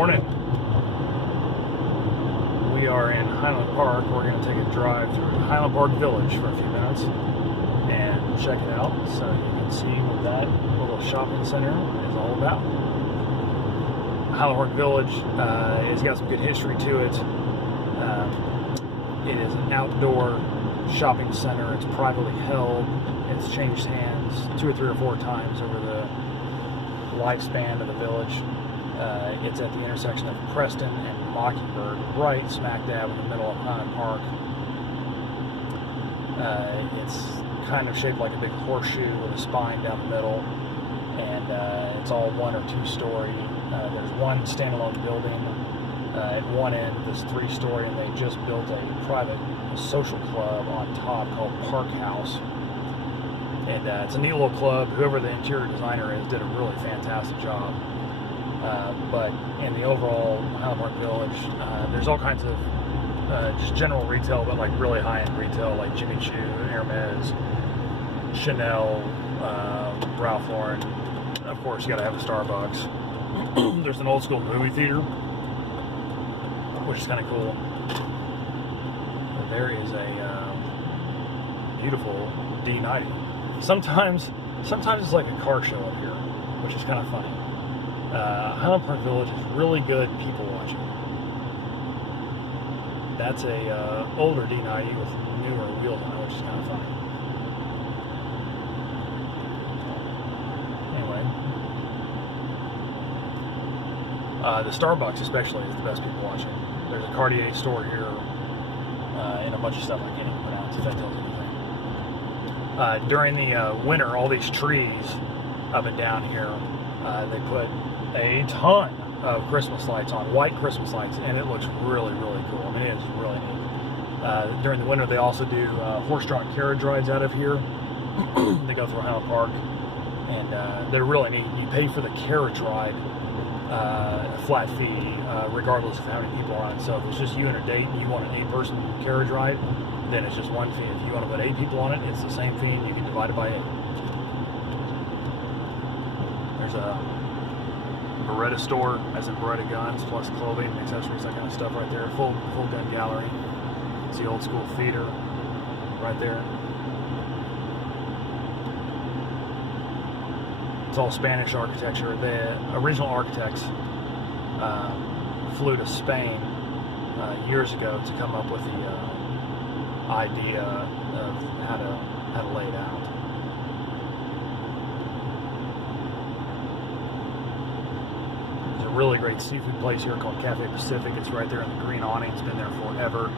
morning. We are in Highland Park. We're going to take a drive through Highland Park Village for a few minutes and check it out so you can see what that little shopping center is all about. Highland Park Village has got some good history to it. It is an outdoor shopping center. It's privately held. It's changed hands 2 or 3 or 4 times over the lifespan of the village. It's at the intersection of Preston and Mockingbird, right smack dab in the middle of Highland Park. It's kind of shaped like a big horseshoe with a spine down the middle, and it's all 1 or 2 story. There's one standalone building at one end that's 3-story, and they just built a private social club on top called Park House. And it's a neat little club. Whoever the interior designer is did a really fantastic job. But in the overall Highland Park Village, there's all kinds of just general retail, but like really high-end retail, like Jimmy Choo, Hermes, Chanel, Ralph Lauren. Of course, you got to have a Starbucks. There's an old school movie theater, which is kind of cool. There is a beautiful D90. Sometimes it's like a car show up here, which is kind of funny. Highland Park Village is really good people watching. That's a older D90 with newer wheels on it, which is kind of funny. Anyway, the Starbucks especially is the best people watching. There's a Cartier store here, and a bunch of stuff I can't even pronounce if that tells you anything. During the winter, all these trees up and down here, they put a ton of Christmas lights on, white Christmas lights, and it looks really, really cool. I mean, it is really neat. During the winter, they also do horse-drawn carriage rides out of here. They go through Highland Park, and they're really neat. You pay for the carriage ride, a flat fee, regardless of how many people are on it. So if it's just you and a date and you want an 8-person carriage ride, then it's just 1 fee. If you want to put 8 people on it, it's the same fee, and you can divide it by 8. There's a Beretta store, as in Beretta guns, plus clothing, accessories, that kind of stuff right there. Full gun gallery. It's the old school theater right there. It's all Spanish architecture. The original architects flew to Spain years ago to come up with the idea of how to lay it out. There's a really great seafood place here called Cafe Pacific. It's right there in the green awning. It's been there forever.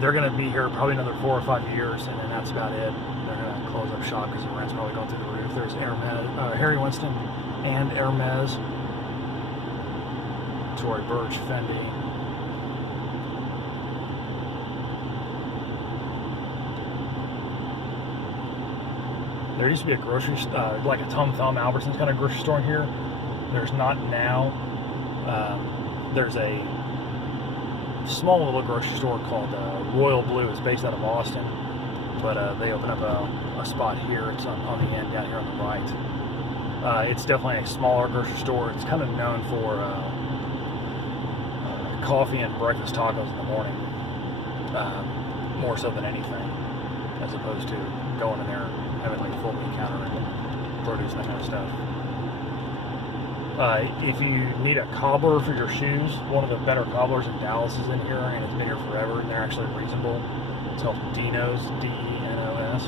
They're going to be here probably another 4 or 5 years, and then that's about it. They're going to close up shop because the rent's probably going through the roof. There's Hermes, Harry Winston and Hermes, Tory Burch, Fendi. There used to be a grocery, like a Tom Thumb Albertsons kind of grocery store in here. There's not now. There's a small little grocery store called Royal Blue. It's based out of Austin, but they open up a spot here. It's on the end down here on the right. It's definitely a smaller grocery store. It's kind of known for coffee and breakfast tacos in the morning, more so than anything, as opposed to going in there having like a full meat counter and produce and that kind of stuff. If you need a cobbler for your shoes, one of the better cobblers in Dallas is in here, and it's been here forever, and they're actually reasonable. It's called Dino's, D-E-N-O-S.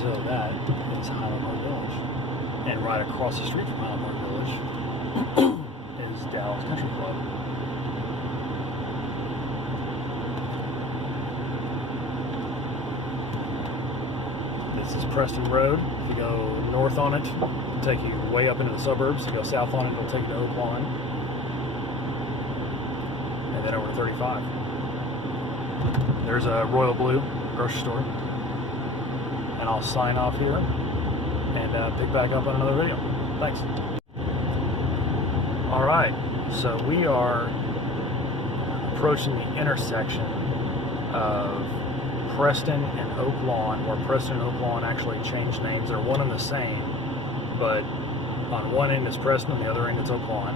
So that is Highland Park Village. And right across the street from Highland Park Village is Dallas Country Club. This is Preston Road. If you go north on it, it'll take you way up into the suburbs. If you go south on it, it'll take you to Oak Lawn. And then over to 35. There's a Royal Blue grocery store. And I'll sign off here and pick back up on another video. Thanks. Alright, so we are approaching the intersection of Preston and Oak Lawn, where Preston and Oak Lawn actually changed names. They're one and the same, but on one end is Preston, on the other end it's Oak Lawn.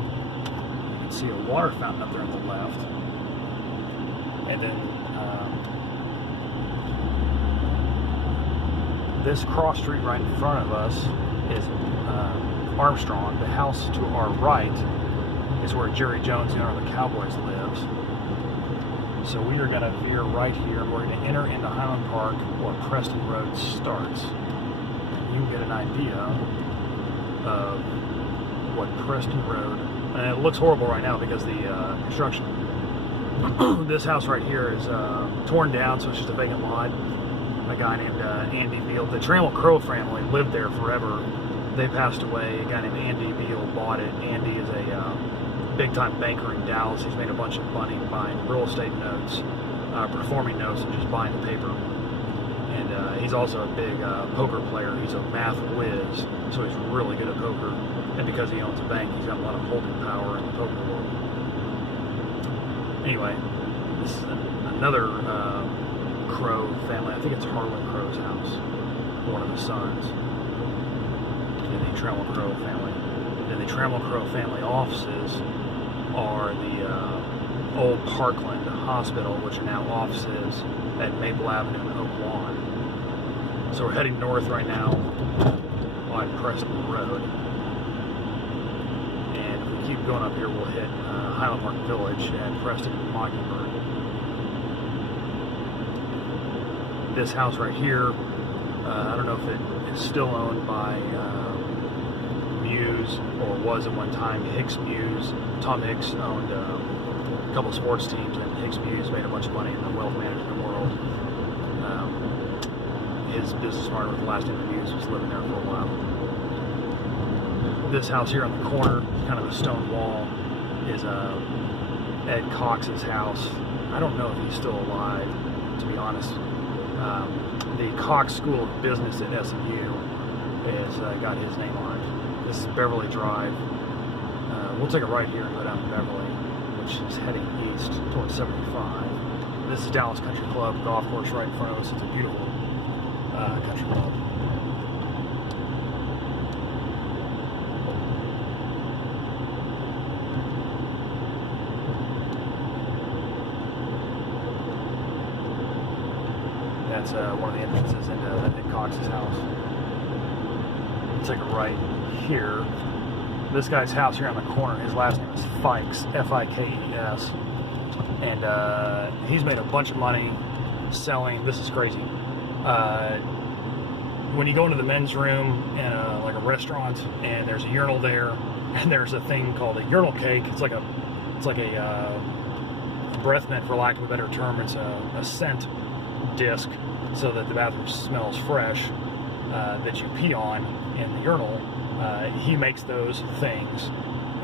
You can see a water fountain up there on the left. And then this cross street right in front of us is Armstrong. The house to our right is where Jerry Jones, the owner of the Cowboys, lives. So we are going to veer right here. We're going to enter into Highland Park where Preston Road starts. You can get an idea of what Preston Road, and it looks horrible right now because the construction. This house right here is torn down, so it's just a vacant lot. A guy named Andy Beal. The Trammell Crow family lived there forever. They passed away. A guy named Andy Beal bought it. Andy is a big-time banker in Dallas. He's made a bunch of money buying real estate notes, performing notes, and just buying the paper. And he's also a big poker player. He's a math whiz, so he's really good at poker. And because he owns a bank, he's got a lot of holding power in the poker world. Anyway, this is another Crow family. I think it's Harlan Crow's house, one of the sons. And the Trammell Crow family. And the Trammell Crow family offices are the old Parkland Hospital, which are now offices at Maple Avenue and Oak Lawn. So we're heading north right now on Preston Road. And if we keep going up here, we'll hit Highland Park Village at Preston and Mockingbird. This house right here, I don't know if it is still owned by Muse, or was at one time Hicks Muse. Tom Hicks owned a couple sports teams, and Hicks Muse made a bunch of money in the wealth management world. His business partner with the last name of Muse was living there for a while. This house here on the corner, kind of a stone wall, is Ed Cox's house. I don't know if he's still alive, to be honest. The Cox School of Business at SMU has got his name on it. This is Beverly Drive. We'll take a right here and go down to Beverly, which is heading east towards 75. This is Dallas Country Club, golf course right in front of us. It's a beautiful country club. That's one of the entrances into Cox's house. We'll take a right here. This guy's house here on the corner, his last name is Fikes, F-I-K-E-S. And he's made a bunch of money selling, this is crazy. When you go into the men's room in like a restaurant, and there's a urinal there, and there's a thing called a urinal cake. It's like a breath mint, for lack of a better term. It's a scent disc, so that the bathroom smells fresh, that you pee on in the urinal. He makes those things,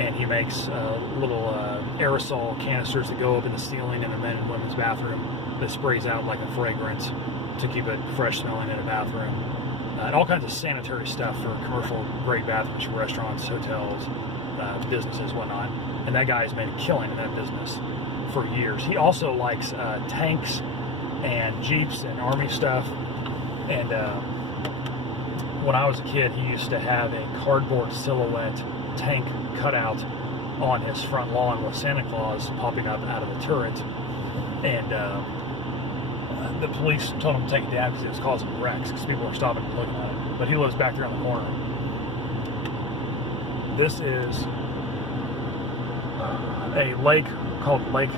and he makes little aerosol canisters that go up in the ceiling in a men's and women's bathroom that sprays out like a fragrance to keep it fresh smelling in a bathroom. And all kinds of sanitary stuff for commercial grade bathrooms for restaurants, hotels, businesses, whatnot. And that guy's made a killing in that business for years. He also likes tanks and Jeeps and Army stuff. And when I was a kid, he used to have a cardboard silhouette tank cutout on his front lawn with Santa Claus popping up out of the turret. And the police told him to take it down because it was causing wrecks, because people were stopping and looking at it. But he lives back there on the corner. This is a lake called Lake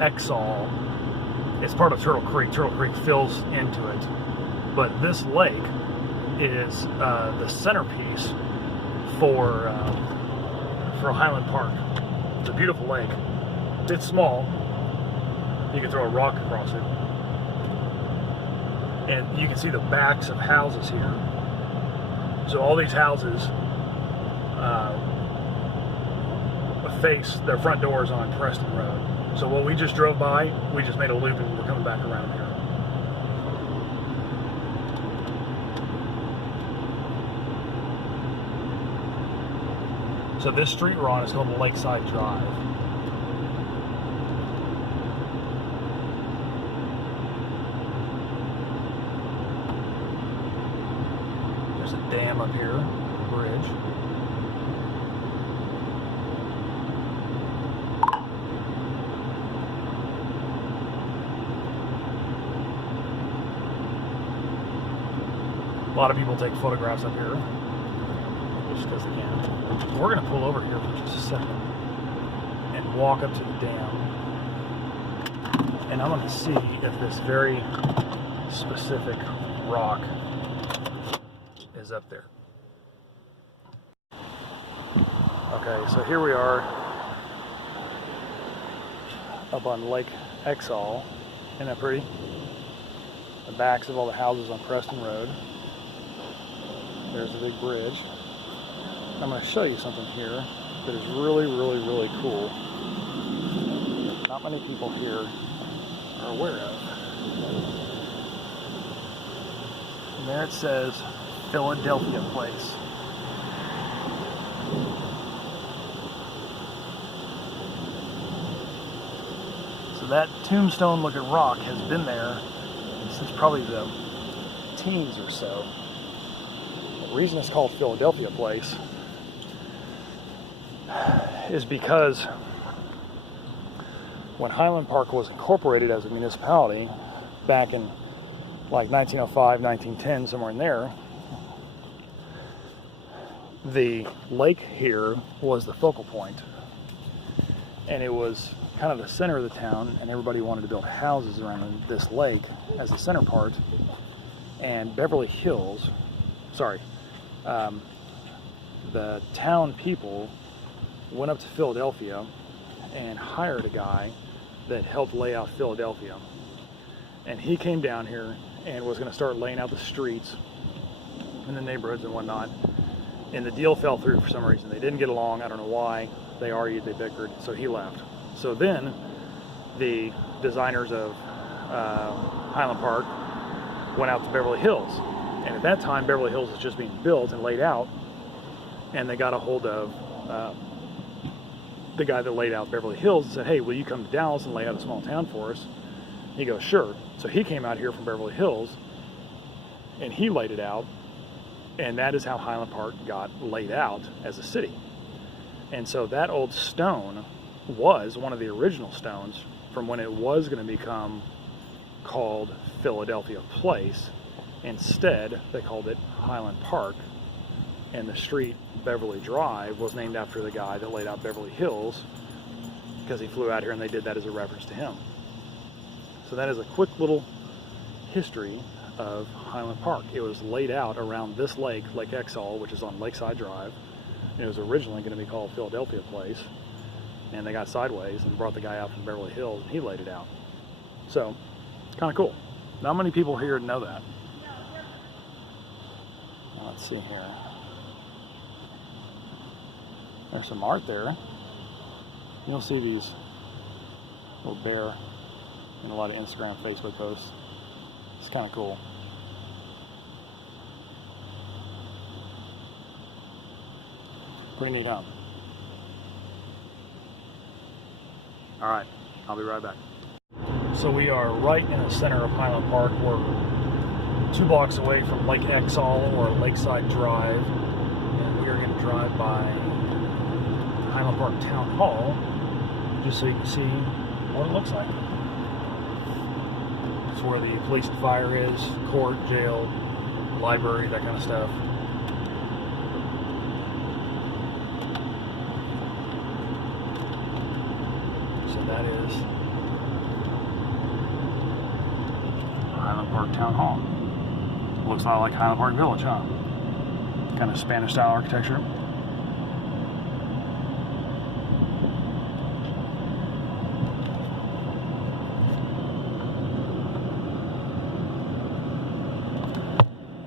Exall. It's part of Turtle Creek. Turtle Creek fills into it. But this lake is the centerpiece for Highland Park. It's a beautiful lake. It's small. You can throw a rock across it. And you can see the backs of houses here. So all these houses face their front doors on Preston Road. So when we just drove by, we just made a loop and we're coming back around here. So this street we're on is called Lakeside Drive. dam up here, bridge. A lot of people take photographs up here just because they can. We're going to pull over here for just a second and walk up to the dam, and I'm going to see if this very specific rock is up there. Okay, so here we are up on Lake Exall. Isn't that pretty? The backs of all the houses on Preston Road. There's a big bridge. I'm going to show you something here that is really, really, really cool. Not many people here are aware of. And there it says Philadelphia Place. So that tombstone looking rock has been there since probably the teens or so. The reason it's called Philadelphia Place is because when Highland Park was incorporated as a municipality back in like 1905, 1910, somewhere in there, the lake here was the focal point, and it was kind of the center of the town, and everybody wanted to build houses around this lake as the center part. And Beverly Hills, the town people went up to Philadelphia and hired a guy that helped lay out Philadelphia. And he came down here and was going to start laying out the streets in the neighborhoods and whatnot. And the deal fell through for some reason. They didn't get along. I don't know why. They argued, they bickered, so he left. So then the designers of Highland Park went out to Beverly Hills. And at that time, Beverly Hills was just being built and laid out. And they got a hold of the guy that laid out Beverly Hills and said, hey, will you come to Dallas and lay out a small town for us? He goes, sure. So he came out here from Beverly Hills and he laid it out. And that is how Highland Park got laid out as a city. And so that old stone was one of the original stones from when it was going to become called Philadelphia Place. Instead, they called it Highland Park, and the street Beverly Drive was named after the guy that laid out Beverly Hills because he flew out here, and they did that as a reference to him. So that is a quick little history of Highland Park. It was laid out around this lake, Lake Exall, which is on Lakeside Drive. And it was originally going to be called Philadelphia Place, and they got sideways and brought the guy out from Beverly Hills, and he laid it out. So, kind of cool. Not many people here know that. Let's see here. There's some art there. You'll see these little bear in a lot of Instagram, Facebook posts. It's kind of cool. Pretty neat, huh? All right, I'll be right back. So we are right in the center of Highland Park. We're 2 blocks away from Lake Exall, or Lakeside Drive, and we are going to drive by Highland Park Town Hall just so you can see what it looks like. It's where the police and fire is, court, jail, library, that kind of stuff. So that is Highland Park Town Hall. Looks a lot like Highland Park Village, huh? Kind of Spanish style architecture.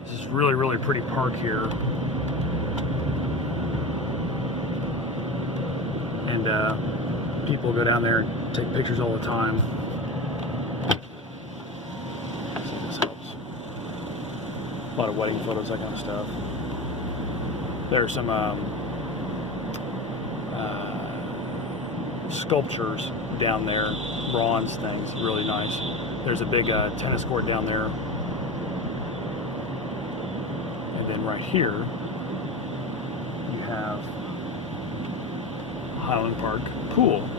This is really, really pretty park here. And people go down there and take pictures all the time. A lot of wedding photos, that kind of stuff. There are some sculptures down there, bronze things, really nice. There's a big tennis court down there. And then right here, you have Highland Park Pool.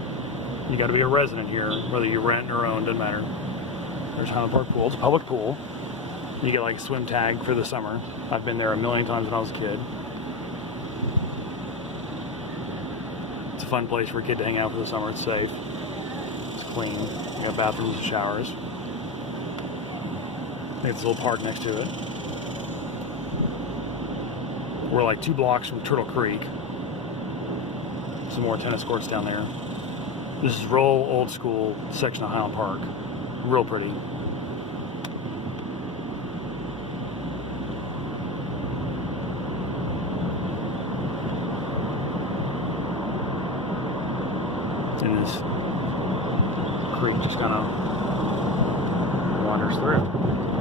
You got to be a resident here, whether you rent or own, doesn't matter. There's Highland Park Pool. It's a public pool. You get like a swim tag for the summer. I've been there a million times when I was a kid. It's a fun place for a kid to hang out for the summer. It's safe. It's clean. You have bathrooms and showers. There's a little park next to it. We're like 2 blocks from Turtle Creek. Some more tennis courts down there. This is real old school section of Highland Park. Real pretty. And this creek just kind of wanders through.